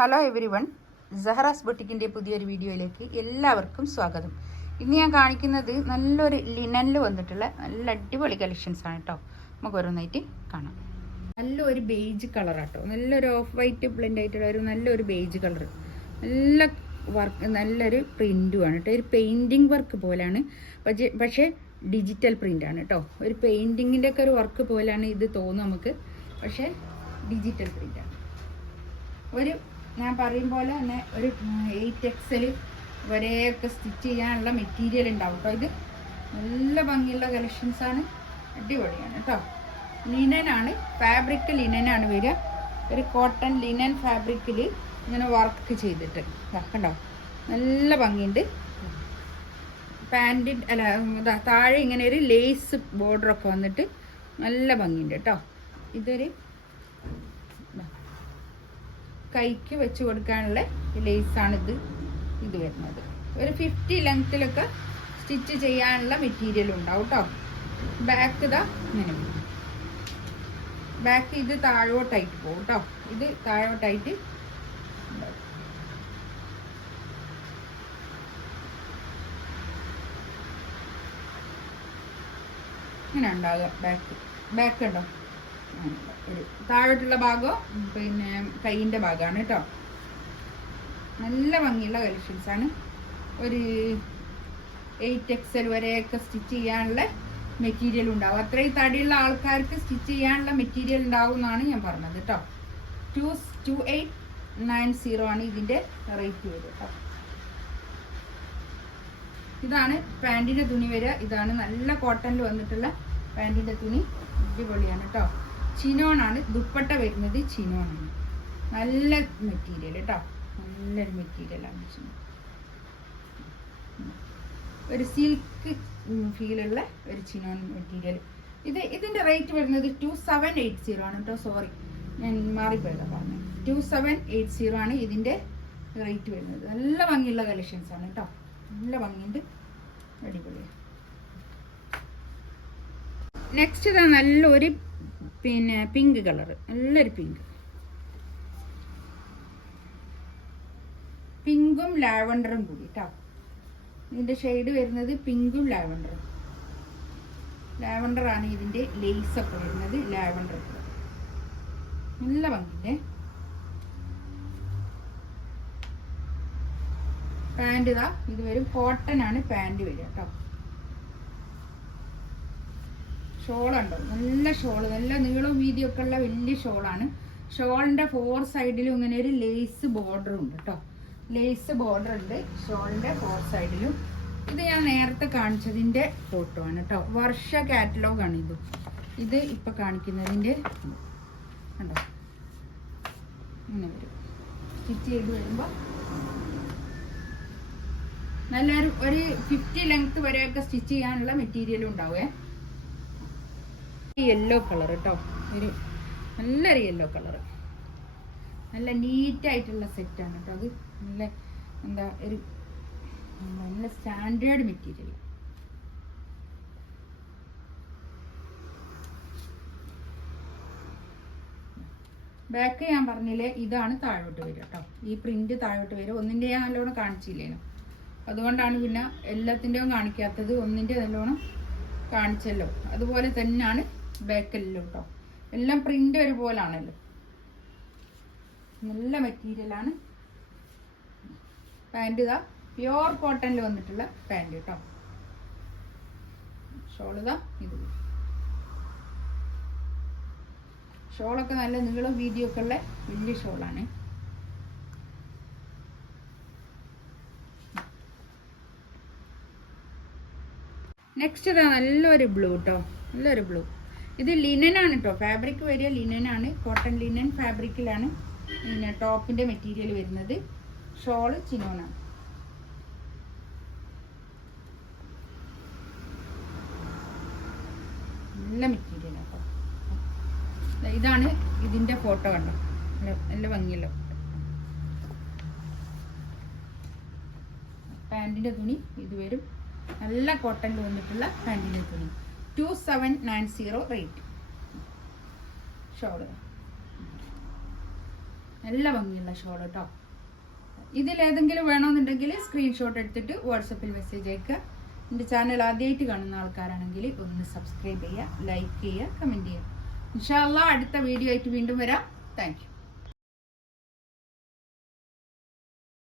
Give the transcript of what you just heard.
Hello every one, സഹറാസ് ബൊട്ടിക്കിൻ്റെ പുതിയൊരു വീഡിയോയിലേക്ക് എല്ലാവർക്കും സ്വാഗതം. ഇന്ന് ഞാൻ കാണിക്കുന്നത് നല്ലൊരു ലിനനിൽ വന്നിട്ടുള്ള നല്ല അടിപൊളി കളക്ഷൻസ് ആണ് കേട്ടോ. നമുക്ക് ഓരോന്നായിട്ട് കാണാം. നല്ലൊരു ബേജ് കളറാട്ടോ, നല്ലൊരു ഓഫ് വൈറ്റ് ബ്ലെൻഡ് ആയിട്ടുള്ള ഒരു നല്ലൊരു ബേജ് കളർ, നല്ല വർക്ക്, നല്ലൊരു പ്രിൻറ്റുമാണ് കേട്ടോ. ഒരു പെയിൻറ്റിങ് വർക്ക് പോലെയാണ്, പക്ഷേ ഡിജിറ്റൽ പ്രിൻ്റാണ് കേട്ടോ. ഒരു പെയിൻറ്റിങ്ങിൻ്റെ ഒക്കെ ഒരു വർക്ക് പോലെയാണ് ഇത് തോന്നും നമുക്ക്, പക്ഷേ ഡിജിറ്റൽ പ്രിൻ്റാണ്. ഒരു ഞാൻ പറയും പോലെ തന്നെ ഒരു 8XL വരെയൊക്കെ സ്റ്റിച്ച് ചെയ്യാനുള്ള മെറ്റീരിയൽ ഉണ്ടാവും കേട്ടോ. ഇത് നല്ല ഭംഗിയുള്ള കളക്ഷൻസാണ്, അടിപൊളിയാണ് കേട്ടോ. ലിനനാണ്, ഫാബ്രിക് ലിനനാണ് വരിക. ഒരു കോട്ടൺ ലിനൻ ഫാബ്രിക്കിൽ ഇങ്ങനെ വർക്ക് ചെയ്തിട്ട് കണ്ടോ, നല്ല ഭംഗിയുണ്ട്. പാൻറ്റിൻ്റെ അല്ല, താഴെ ഇങ്ങനെ ഒരു ലേസ് ബോർഡറൊക്കെ വന്നിട്ട് നല്ല ഭംഗിയുണ്ട് കേട്ടോ. ഇതൊരു കൈക്ക് വെച്ച് കൊടുക്കാനുള്ള ലേസാണിത് ഇത് വരുന്നത്. ഒരു 50 ലെങ്ത്തിലൊക്കെ സ്റ്റിച്ച് ചെയ്യാനുള്ള മെറ്റീരിയൽ ഉണ്ടാവും കേട്ടോ. ബാക്ക് ഇതാ ഇങ്ങനെ, ബാക്ക് ഇത് താഴോട്ടായിട്ട് പോകും കേട്ടോ. ഇത് താഴോട്ടായിട്ട് ഇങ്ങനെ ഉണ്ടാകുക. ബാക്ക് ഉണ്ടോ, ഒരു താഴോട്ടുള്ള ഭാഗം പിന്നെ കൈയിൻ്റെ ഭാഗമാണ് കേട്ടോ. നല്ല ഭംഗിയുള്ള കളക്ഷൻസാണ്. ഒരു 8XL വരെയൊക്കെ സ്റ്റിച്ച് ചെയ്യാനുള്ള മെറ്റീരിയൽ ഉണ്ടാവും. അത്രയും തടിയുള്ള ആൾക്കാർക്ക് സ്റ്റിച്ച് ചെയ്യാനുള്ള മെറ്റീരിയൽ ഉണ്ടാവും എന്നാണ് ഞാൻ പറഞ്ഞത് കേട്ടോ. 2890 ആണ് ഇതിൻ്റെ റേറ്റ് വരിക കേട്ടോ. ഇതാണ് പാൻറ്റിൻ്റെ തുണി വരിക. ഇതാണ് നല്ല കോട്ടണിൽ വന്നിട്ടുള്ള പാൻറ്റിൻ്റെ തുണി, അടിപൊളിയാണ് കേട്ടോ. ചിനോണാണ് ദുപ്പട്ട വരുന്നത്, ചിനോണാണ്. നല്ല മെറ്റീരിയൽ കേട്ടോ, നല്ലൊരു മെറ്റീരിയലാണ്. ഒരു സിൽക്ക് ഫീലുള്ള ഒരു ചിനോൺ മെറ്റീരിയൽ. ഇതിൻ്റെ റേറ്റ് വരുന്നത് 2780 ആണ് കേട്ടോ. സോറി, ഞാൻ മാറിപ്പോയതാണ് പറഞ്ഞത്. 2780 ആണ് ഇതിൻ്റെ റേറ്റ് വരുന്നത്. നല്ല ഭംഗിയുള്ള കളക്ഷൻസ് ആണ് കേട്ടോ, നല്ല ഭംഗിയുണ്ട്, അടിപൊളിയാണ്. നെക്സ്റ്റ് ഇതാ നല്ലൊരു പിന്നെ പിങ്ക് കളർ, നല്ലൊരു പിങ്കും ലാവൻഡറും കൂടി കേട്ടോ. ഇതിൻ്റെ ഷെയ്ഡ് വരുന്നത് പിങ്കും ലാവൻഡറും. ലാവൻഡറാണ് ഇതിൻ്റെ ലേസൊക്കെ വരുന്നത്, ലാവൻഡർ. നല്ല ഭംഗിയില്ലേ. പാൻറ് ഇതാ ഇത് വരും, കോട്ടൺ ആണ് പാൻറ് വരിക കേട്ടോ. ഷോളുണ്ടോ, നല്ല ഷോള്, നല്ല നീളവും വീതിയൊക്കെ ഉള്ള വലിയ ഷോളാണ്. ഷോളിൻ്റെ 4 സൈഡിലും ഇങ്ങനെ ഒരു ലേസ് ബോർഡറും ഉണ്ട് കേട്ടോ. ലേസ് ബോർഡർ ഉണ്ട് ഷോളിൻ്റെ 4 സൈഡിലും. ഇത് ഞാൻ നേരത്തെ കാണിച്ചതിൻ്റെ ഫോട്ടോ ആണ് കേട്ടോ. വർഷ കാറ്റലോഗാണ് ഇത് ഇപ്പം കാണിക്കുന്നതിൻ്റെ കണ്ടോ, ഇങ്ങനെ വരും. സ്റ്റിച്ച് ചെയ്ത് വരുമ്പോൾ നല്ലൊരു 50 ലെങ്ത് വരെയൊക്കെ സ്റ്റിച്ച് ചെയ്യാനുള്ള മെറ്റീരിയലും ഉണ്ടാവേ. യെല്ലോ കളർ കേട്ടോ, ഒരു നല്ലൊരു യെല്ലോ കളർ, നല്ല നീറ്റായിട്ടുള്ള സെറ്റാണ് കേട്ടോ. അത് നല്ല എന്താ ഒരു നല്ല സ്റ്റാൻഡേർഡ് മെറ്റീരിയൽ. ബാക്ക് ഞാൻ പറഞ്ഞില്ലേ, ഇതാണ് താഴോട്ട് വരിക കേട്ടോ. ഈ പ്രിന്റ് താഴോട്ട് വരിക. ഒന്നിൻ്റെ ഞാൻ നല്ലോണം കാണിച്ചില്ലേനോ, അതുകൊണ്ടാണ് പിന്നെ എല്ലാത്തിൻ്റെയും കാണിക്കാത്തത്. ഒന്നിൻ്റെ നല്ലോണം കാണിച്ചല്ലോ, അതുപോലെ തന്നെയാണ് ബാക്കെല്ലാം കേട്ടോ. എല്ലാം പ്രിന്റ് ഒരുപോലാണല്ലോ, നല്ല മെറ്റീരിയലാണ്. പാൻറ് ഇതാ പ്യുവർ കോട്ടണിൽ വന്നിട്ടുള്ള പാൻറ് കേട്ടോ. ഷോളിതാ ഇത്, ഷോളൊക്കെ നല്ല നീളം വീതിയൊക്കെ ഉള്ള വലിയ ഷോളാണ്. നെക്സ്റ്റ് ഇതാ നല്ലൊരു ബ്ലൂ കേട്ടോ, നല്ലൊരു ബ്ലൂ. ഇത് ലിനനാണ് കേട്ടോ, ഫാബ്രിക് വരിക ലിനനാണ്, കോട്ടൺ ലിനൻ ഫാബ്രിക്കിലാണ് പിന്നെ ടോപ്പിൻ്റെ മെറ്റീരിയൽ വരുന്നത്. ഷോള് ചിനോണാണ്. നല്ല മെറ്റീരിയൽ കേട്ടോ. ഇതാണ് ഇതിൻ്റെ ഫോട്ടോ കണ്ടോ, നല്ല ഭംഗിയല്ലോ. പാൻറ്റിൻ്റെ തുണി ഇത് വരും, നല്ല കോട്ടണിൽ വന്നിട്ടുള്ള പാൻറ്റിൻ്റെ തുണി. 2790 റേറ്റ്. ഷോള് നല്ല ഭംഗിയുള്ള ഷോൾ കേട്ടോ. ഇതിലേതെങ്കിലും വേണമെന്നുണ്ടെങ്കിൽ സ്ക്രീൻഷോട്ട് എടുത്തിട്ട് വാട്സപ്പിൽ മെസ്സേജ് അയക്കുക. എൻ്റെ ചാനൽ ആദ്യമായിട്ട് കാണുന്ന ആൾക്കാരാണെങ്കിൽ ഒന്ന് സബ്സ്ക്രൈബ് ചെയ്യുക, ലൈക്ക് ചെയ്യുക, കമൻറ്റ് ചെയ്യുക. ഇൻഷാ അല്ലാഹ് അടുത്ത വീഡിയോ ആയിട്ട് വീണ്ടും വരാം. Thank you.